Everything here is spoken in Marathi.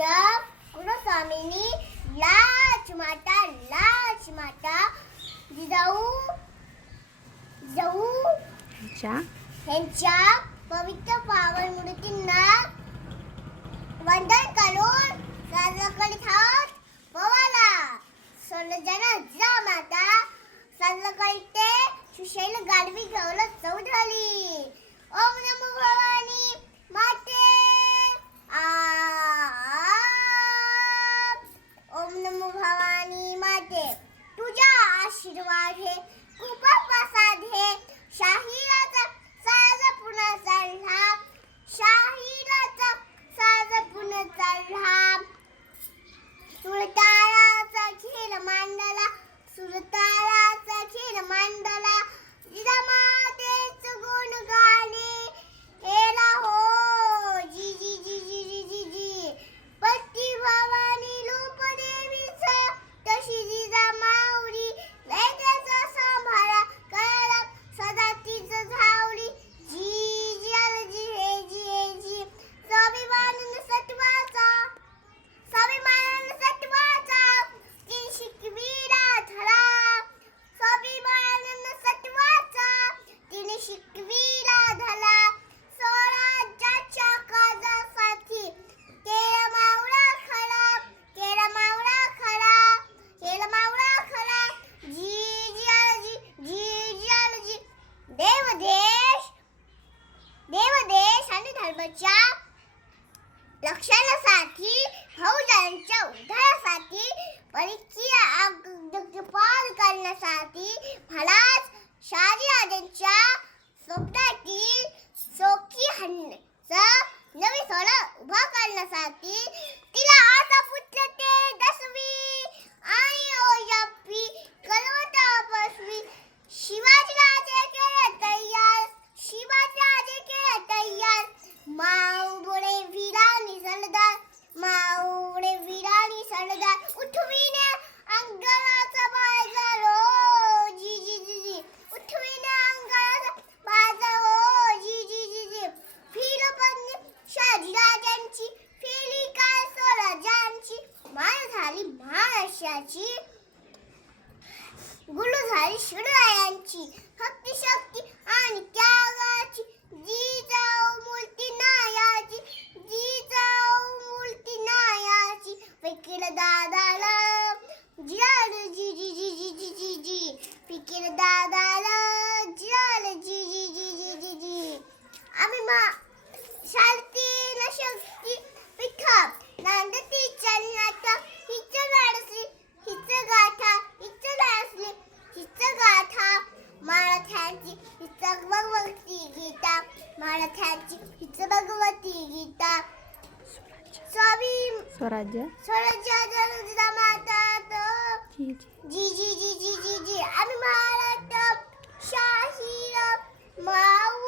इथं कुलस्वामिनी लाच माता लाच माता जिजाऊ अच्छा यांच्या पवित्र पावन मूर्तींना वंदन करून साजरा करीत आहोत. पवाला सर्वजण जा माता साजरा करीते सुशैल गाडवी गौरव चौधरी. ओम नमो भवानी माते लक्षणासाठी फौजांच्या उद्धारासाठी परीक्षा पार करण्यासाठी मलाच शारीराजांच्या स्वप्नातील सोकी हंड नवी सोडा उभा करण्यासाठी शिवरायांची भक्ती शक्ती आणि त्यागाची जिजाऊ मूर्ती नायाची जिजाऊ मूर्ती नायाची फिकीर दादाला जी जी जी जी जी जी जी जी फिकीर दादा Wajib kita kita. Suami. Suraja. Suraja dalam kita mata. Ji ji ji ji ji ji. Mau.